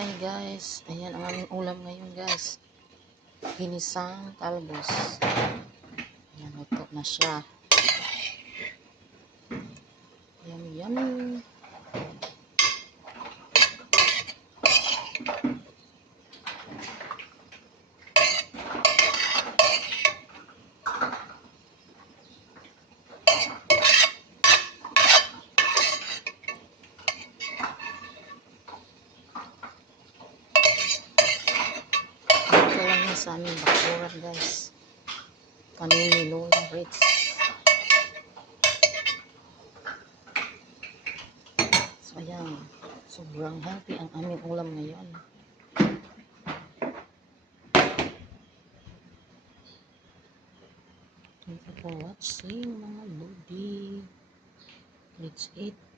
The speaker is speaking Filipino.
Hi guys, ayan ang aming ulam ngayon guys. Ginisang talbos. Ayan, ito na siya. Sa aming bakuran guys. Kami ni Lola Ritz. So ayan, sobrang healthy ang aming ulam ngayon. Thank you for watching mga lodi. Let's eat.